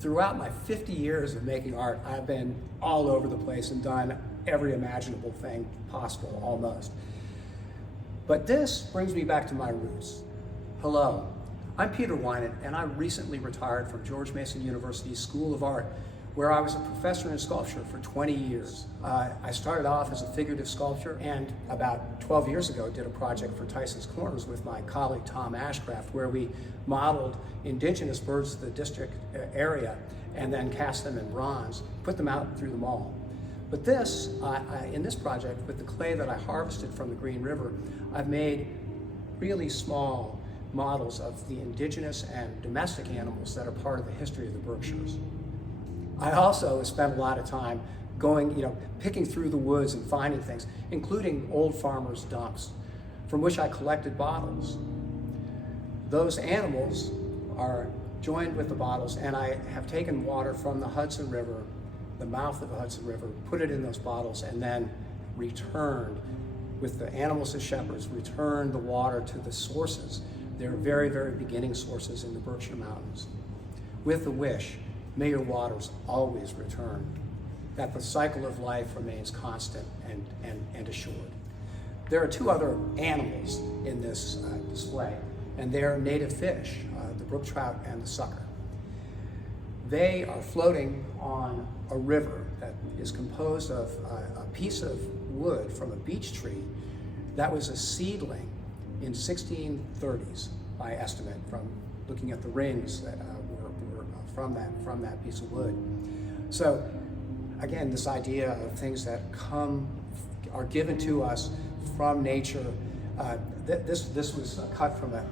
throughout my 50 years of making art, I've been all over the place and done every imaginable thing possible, almost. But this brings me back to my roots. Hello, I'm Peter Winant, and I recently retired from George Mason University's School of Art, where I was a professor in sculpture for 20 years. I started off as a figurative sculptor, and about 12 years ago did a project for Tyson's Corners with my colleague Tom Ashcraft, where we modeled indigenous birds of the district area and then cast them in bronze, put them out through the mall. But this, in this project, with the clay that I harvested from the Green River, I've made really small models of the indigenous and domestic animals that are part of the history of the Berkshires. I also spent a lot of time going, picking through the woods and finding things, including old farmers' dumps, from which I collected bottles. Those animals are joined with the bottles, and I have taken water from the Hudson River, the mouth of the Hudson River, put it in those bottles, and then returned, with the animals as shepherds, returned the water to the sources. They're very, very beginning sources in the Berkshire Mountains, with the wish, may your waters always return, that the cycle of life remains constant and assured. There are two other animals in this display, and they're native fish, the brook trout and the sucker. They are floating on a river that is composed of a piece of wood from a beech tree that was a seedling in 1630s, by estimate, from looking at the rings that were from that piece of wood. So again, this idea of things that are given to us from nature. This was cut from a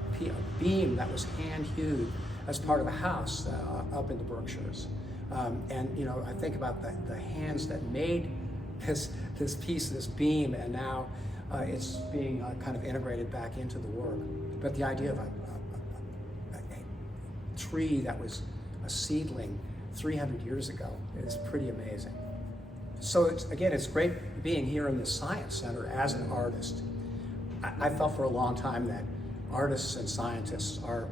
beam that was hand-hewed as part of a house up in the Berkshires. And I think about the hands that made this piece, this beam, and now it's being kind of integrated back into the work. But the idea of a tree that was a seedling 300 years ago is pretty amazing. So it's great being here in the Science Center as an artist. I felt for a long time that artists and scientists are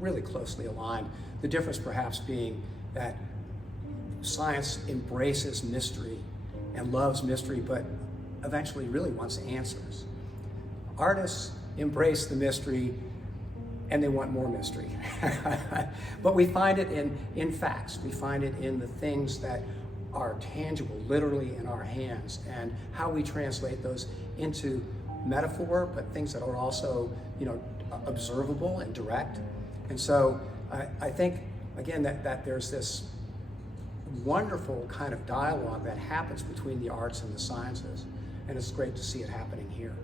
really closely aligned. The difference perhaps being that science embraces mystery and loves mystery, but eventually really wants answers. Artists embrace the mystery and they want more mystery. But we find it in facts. We find it in the things that are tangible, literally in our hands, and how we translate those into metaphor, but things that are also, observable and direct. And so I think, again, that there's this wonderful kind of dialogue that happens between the arts and the sciences, and it's great to see it happening here.